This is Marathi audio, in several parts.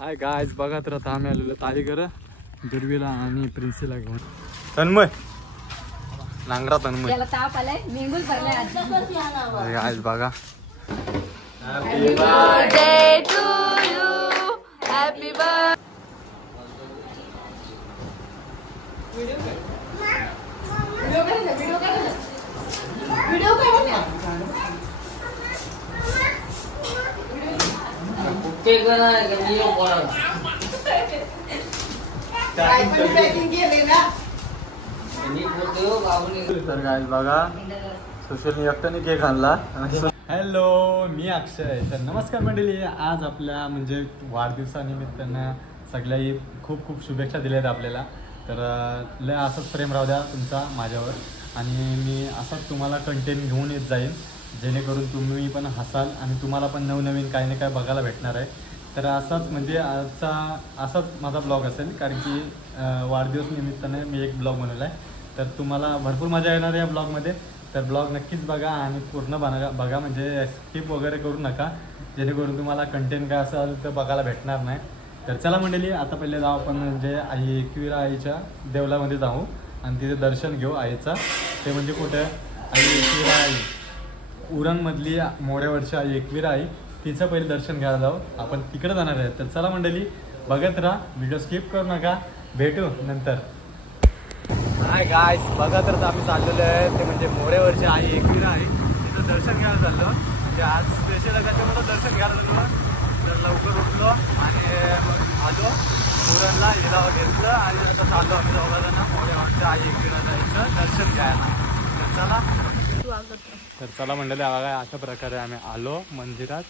हाय गाइस, बघा तर आता आम्ही आलेलो तालीगर दुर्वीला आणि प्रिन्सीला घेऊन. तन्मय नांगरा तन्मय याला ताप आलाय, मेंगूल भरलाय. गाइस बघा. Happy birthday to you, happy birthday. तर गाइस बघा, सोशल एकट्याने केक आणला. हॅलो, मी अक्षय. तर नमस्कार मंडळी. आज आपल्या म्हणजे वाढदिवसानिमित्तानं सगळ्याही खूप खूप शुभेच्छा दिल्या आहेत आपल्याला. तर लय असंच प्रेम राहू द्या तुमचा माझ्यावर, आणि मी असंच तुम्हाला कंटेंट घेऊन येत जाईन, जेणेकरून तुम्ही पण हसाल आणि तुम्हाला पण नवनवीन काही ना काही बघायला भेटणार आहे. तर असाच म्हणजे असाच माझा ब्लॉग असेल, कारण की वाढदिवस निमित्ताने मी एक ब्लॉग बनवला आहे. तर तुम्हाला भरपूर मजा येणार आहे या ब्लॉगमध्ये. तर ब्लॉग नक्कीच बघा आणि पूर्ण बघा, म्हणजे स्किप वगैरे करू नका, जेणेकरून तुम्हाला कंटेंट काय असेल तर बघायला भेटणार नाही. तर चला मंडळी, आता पहिले जाऊ आपण म्हणजे आई एकविरा आईच्या देवलामध्ये जाऊ आणि तिथे दर्शन घेऊ आईचा. ते म्हणजे कुठे? आई एकविरा आई, उरणमधली मोड्यावरची आई एकविरा आई, तिचं पहिले दर्शन घ्यायला जाऊ. आपण तिकडे जाणार आहे. तर चला मंडळी, बघत राहा, व्हिडिओ स्किप करू नका, भेटू नंतर. हाय गाइस, बघा तर आम्ही चाललेलो आहे ते म्हणजे मोरेवरची आई एकविरा आहे, तिथं दर्शन घ्यायला चाललो. म्हणजे आज स्पेशल आहे त्याच्यामुळं दर्शन घ्यायला चाललो. तर लवकर उठलो आणि आलो उरणला, हिराव घेतलं आणि आता चाललो आम्ही दोघांना मोरेवरच्या आई एकविराचं दर्शन घ्यायला. तर चला मंडळी, बघा अशा प्रकारे आम्ही आलो मंदिरात.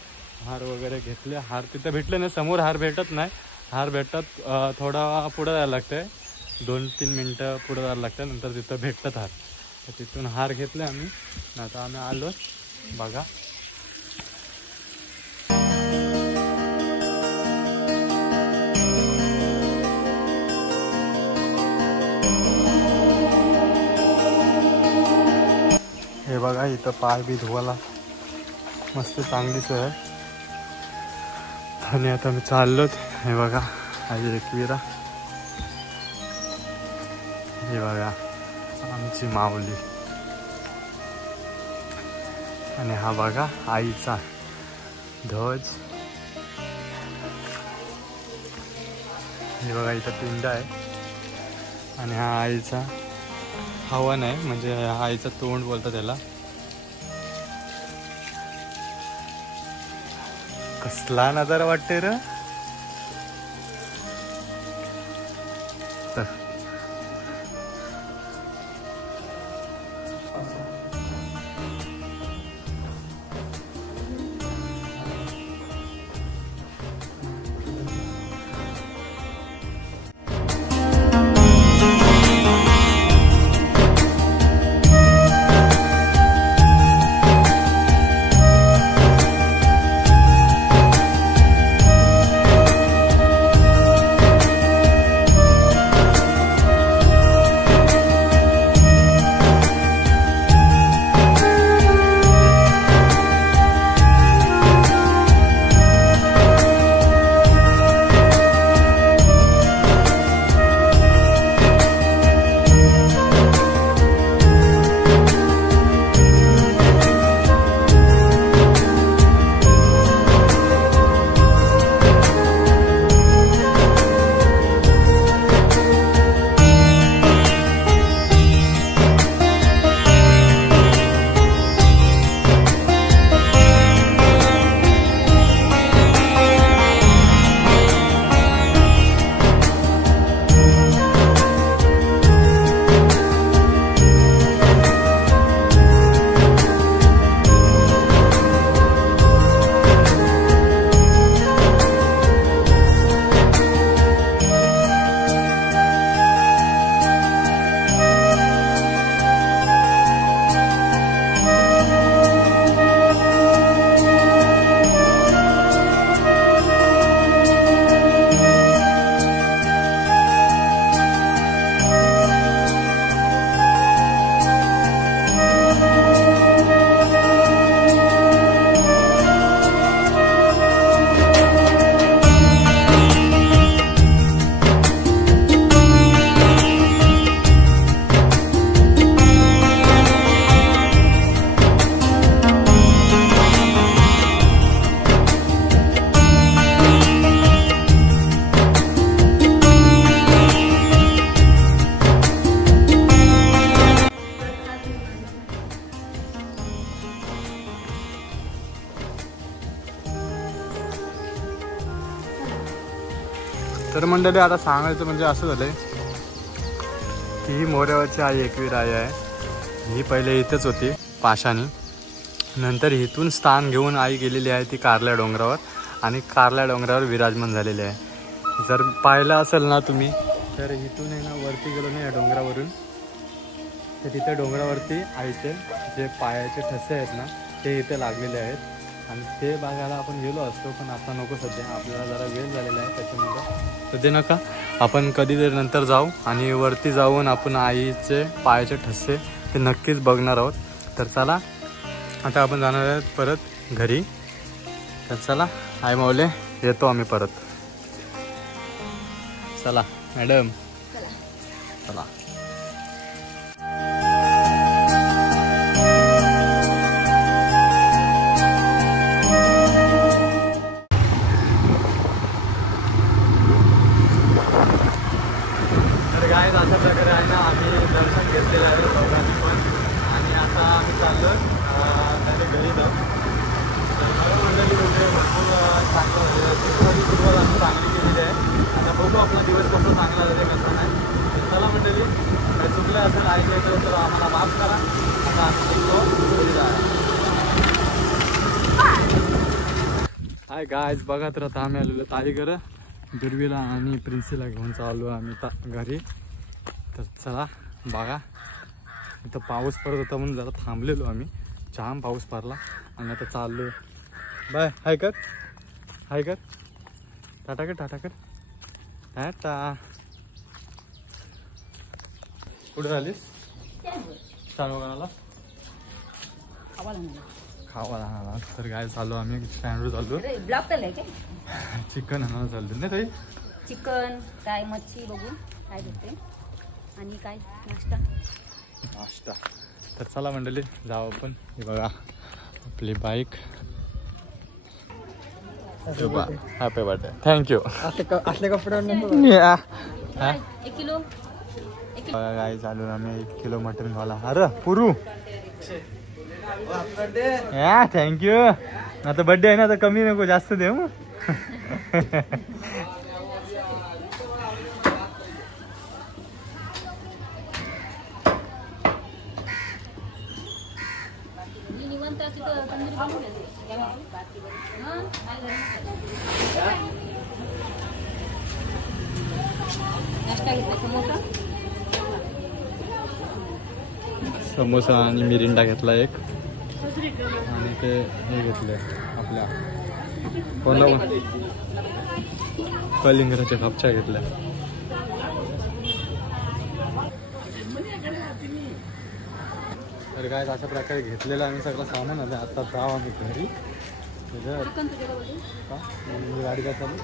हार वगैरे घेतले. हार तिथं भेटले नाही, समोर हार भेटत नाही. हार भेटतात थोडा पुढं जायला लागतंय, 2-3 मिनटं पुढं जायला लागतं, नंतर तिथं भेटतात हार. तर तिथून हार घेतले आम्ही. आता आम्ही आलो बघा. हे बघा, इथं पाय बी धुवायला मस्त चांगलीच आहे. आणि आता मी चाललोच. हे बघा आई एकविरा, हे बघा आमची माऊली, आणि हा बघा आईचा ध्वज. हे बघा इथं पिंड आहे आणि हा आईचा हवन आहे, म्हणजे आईचं तोंड बोलतं त्याला. कसला नजारा वाटते रे. तर मंडळी आता सांगायचं म्हणजे असं झालंय की ही मोऱ्यावरची आई एकवीर आई आहे. ही पहिले इथंच होती पाशानी, नंतर इथून स्थान घेऊन आई गेलेली आहे ती कारल्या डोंगरावर आणि कारल्या डोंगरावर विराजमान झालेली आहे. जर पाहिलं असेल ना तुम्ही तर इथून आहे ना वरती गेलो ना या डोंगरावरून तर तिथे डोंगरावरती आईचे जे पायाचे ठसे आहेत ना ते इथे लागलेले आहेत आणि ते बघायला आपण गेलो असतो, पण आता नको सध्या, आपल्याला जरा वेळ झालेला आहे त्याच्यामुळे सध्या नका. आपण कधीतरी नंतर जाऊ आणि वरती जाऊन आपण आईचे पायाचे ठसे ते नक्कीच बघणार आहोत. तर चला आता आपण जाणार आहोत परत घरी. तर चला आई माऊले येतो आम्ही परत. चला मॅडम चला. तर काय अशा प्रकारे आहे ना आम्ही दर्शन घेतलेलं आहे चौघांनी पण आणि आता आम्ही चाललो त्याने घरी जाऊ. मंडळी वगैरे भरपूर चांगलं सुरुवात आम्ही चांगली केलेली आहे. आता बघू आपला दिवस कसं चांगला झाला कसा नाही. चला मंडळी काही चुकलं असेल ऐकायचं तर आम्हाला माफ करा. आता आम्ही निघतो घरी जायला. हाय गायज बघा तर आता आम्ही आलेलो ताईकडं दुर्वीला आणि प्रिन्सीला घेऊन चाललो आम्ही घरी. तर चला बघा इथं पाऊस पडत होता म्हणून जरा थांबलेलो आम्ही, जाम पाऊस पडला आणि आता चाललो. बाय हाय कर हाय कर टाटा कर टाटा कर टाटा. कुठे झालीस? चालू खावा राहणार. तर काय चालू आम्ही स्टँडवर चाललो. ब्लॉक चाललंय काय? चिकन आणायला चाललो नाही ताई? चिकन काय मच्छी बघू काय भेटते आणि काय नाश्ता. तर चला मंडळी जाऊ आपण. हे बघा आपली बाईक. Happy birthday. थँक्यू. असले कपडे 1 किलो काय चालू आम्ही 1 किलो मटन खाला. अरे पुरू थँक्यू. आता बर्थडे आहे ना तर कमी नको जास्त दे मग. समोसा आणि मिरिंडा घेतला एक आणि ते हे घेतले आपल्या कोणा कलिंगराच्या कपच्या घेतल्या. तर काय अशा प्रकारे घेतलेलं आम्ही सगळं सामान आलं. आता जाऊ आम्ही घरी. गाडी काय चालू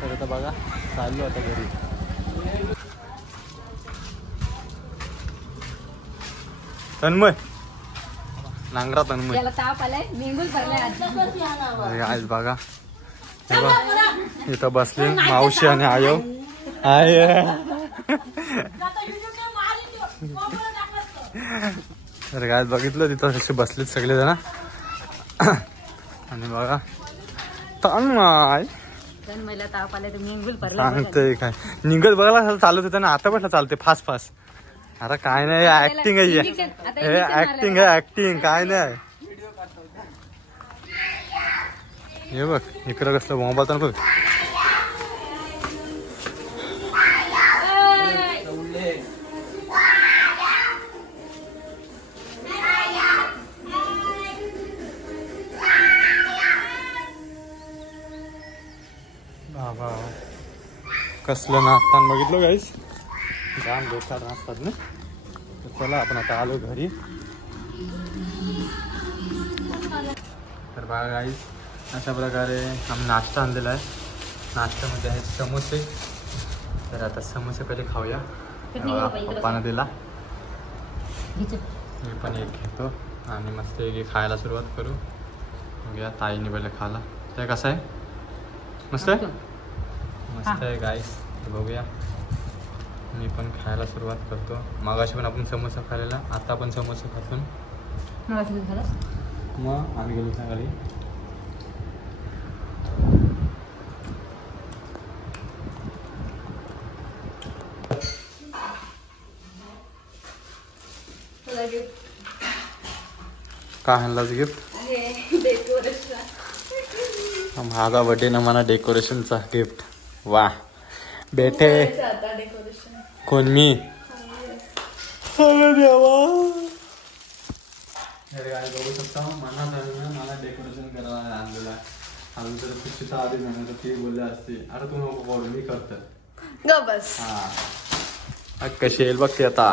तर आता बघा चाललो आता घरी. तन्मय नांगरा तन्मय ताप आलाय मेंगूल भरलाय आज बघा इथं बसली मावशी आणि आयो आय. तर काय बघितलं तिथं कसे बसलेत सगळे जण आणि बघा तन्मय ताप आलाय तर मेंगूल सांगतोय काय निघत बघायला चालत होतं ना. आता बसला चालते फास्ट फास्ट. अरे काय नाही ऍक्टिंग आहे हे ऍक्टिंग आहे ऍक्टिंग काय नाही. हे बघ इकडं कसलं मोबाईल तर बघ. बाबा कसलं नाचताना बघितलं गाईस जाम बेकार नाचतात ना. तर चला आपण आता आलो घरी. तर बघा गाईस अशा प्रकारे आम्ही नाश्ता आणलेला आहे. नाश्त्यामध्ये आहेत समोसे. तर आता समोसे पहिले खाऊया. पप्पानं दिला मी पण एक घेतो आणि मस्त एक खायला सुरुवात करू. बघूया ताईने पहिले खाला. ते कसं आहे? मस्त आहे मस्त आहे गाईस. बघूया मी पण खायला सुरुवात करतो. मगाशी पण आपण समोसा खाल्लेला आता पण समोसा खातो. मग आम्ही गेलो सकाळी काय आणलास गिफ्ट? माझा बर्थडे ना मला डेकोरेशनचा गिफ्ट. वा बेटे कोण मी? बघू शकता मला डेकोरेशन करायला आणलेलं आहे. अजून तर खुशीचा आधी जाणार ती बोलले असते अरे तू नको बोल मी करतो ग बस. हा कशी येईल बघ ती आता.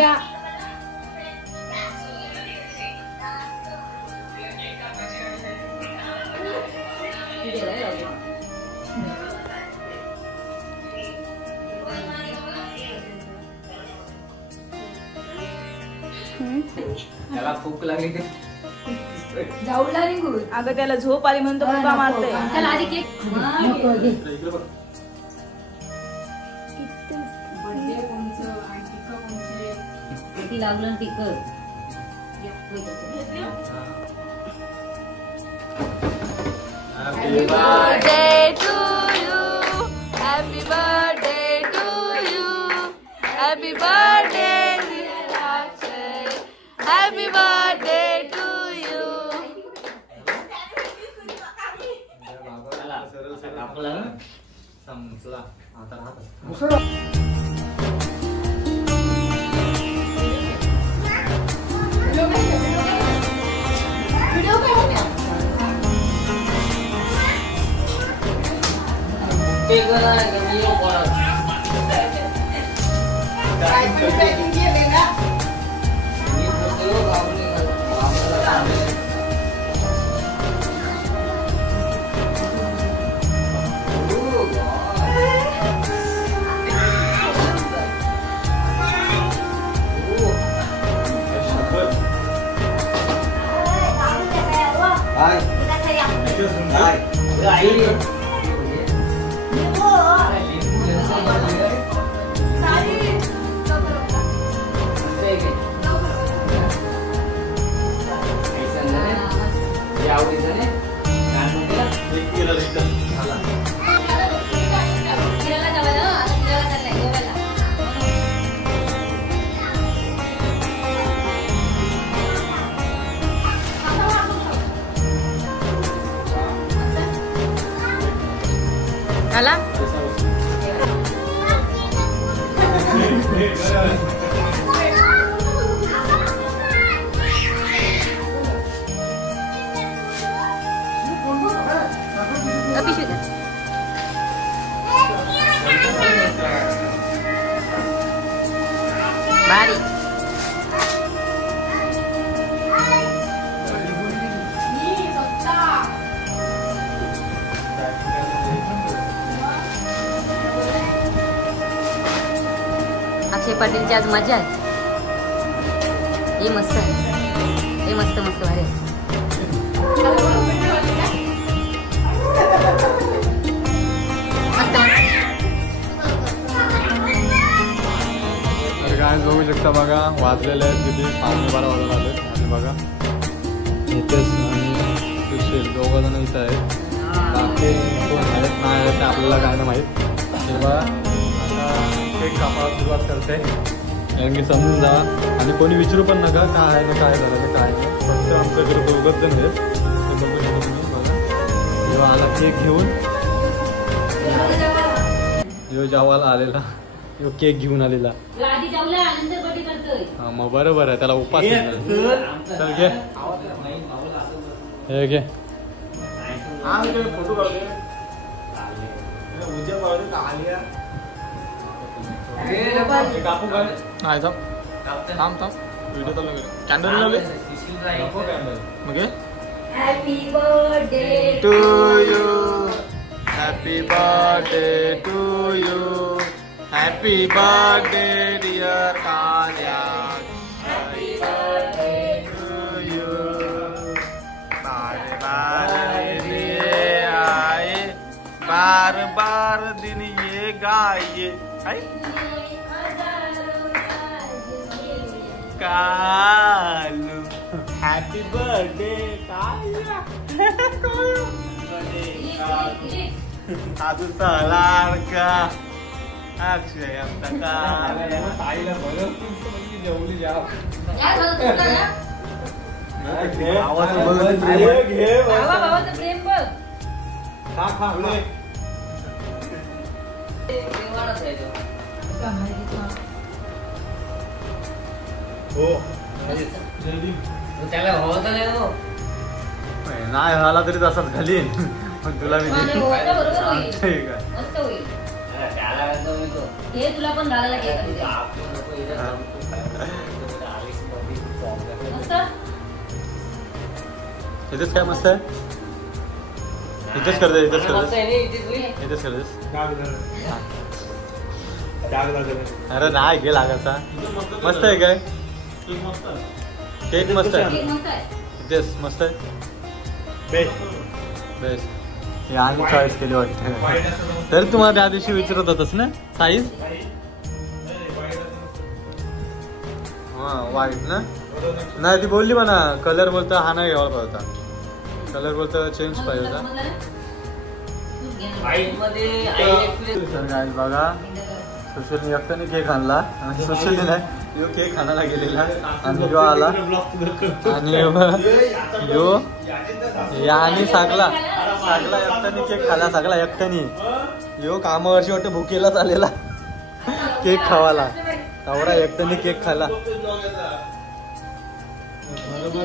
या त्याला भूक लागली ते जाऊला निघू अगं त्याला झोप आली म्हणून तो मुका मारतोय. चल आधी केक किती लागलं टिकर Happy birthday to you. Happy birthday to you. Happy birthday dear Akshay. Happy birthday to you. संपला आता राहत आला पिशवी द्या. भारी अक्षय पाटीलची आज मजा आहे. हे मस्त आहे. हे मस्त मस्त भारी आहे. मस्त तर काय बघू शकता बघा वाजलेले आहेत किती 12:30 वाजत आले आणि बघा नितेश आणि सुशील दोघं जण इथं आहेत. बाकी कोण आहेत नाही आहेत ते आपल्याला काय नाही माहीत. तेव्हा आता केक कापायला सुरुवात करते कारण की समजून जा आणि कोणी विचारू पण नका काय आहे ना काय झालं ना काय नाही. फक्त आमच्याकडे दोघंच जण आहेत ते बघू शकतो तुम्ही बघा. जेव्हा आला केक घेऊन यो जेवायला आलेला यो केक घेऊन आलेला. आधी जाऊला नंतर बर्थडे करतोय. हा मग बरोबर आहे त्याला उपास चल घे हे घे फोटो कापू काय नाही थांब थांब थांब व्हिडिओ चालू कॅन्डल लावले मग happy birthday to you happy birthday to you happy birthday dear Kalya happy birthday to you बार बार दिए आए बार बार दिन ये गाये कालू हॅपी बर्थडे आजूचा लाडका अक्षय आमचा आईला बरं जेवली जा आवाज भावाचं प्रेम बघ. खा खा हो त्याला होत नाही हो. नाही झाला तरी तसाच घालीन पण तुला मी आणि होतं बरोबर होईल. ठीक आहे मस्त होईल. त्याला तो मी तो हे तुला पण घालायला घे. आपण नको इथं जाऊन तू काय आलीस मध्ये फॉर्म कर. मस्त. इथेच काय मस्त आहे इथेच करते इथेच मस्त करते आहे रे इथे तुझी. इथेच करतेस डाग लागला अरे नाही घे लागायचा मस्त आहे काय केक मस्त आहे केक मस्त आहे. इथेच मस्त आहे बेस्ट बेस्ट आणि चॉईस केली वाटतं तरी तुम्हाला त्या दिवशी विचारत होतस ना साईज हा वाईट ना नाही ती बोलली म्हणा कलर बोलतो हा नाही घ्यावा पाहिजे होता कलर बोलतो चेंज पाहिजे होता समजलं ना? तूच घे ना. आई मध्ये आई एक्सपिरियन्स. तर काय बघा सुशीलने एकट्याने केक आणला आणि सुशीलने नाही यो केक आणायला गेलेला आणि यो आला आणि यो याने सांगला सगळा एकट्याने केक खाला सगळा एकट्याने यो कामावरची वाटतं भुकेला चालेला केक खावाला तेवढा एकट्याने केक खाला बरोबर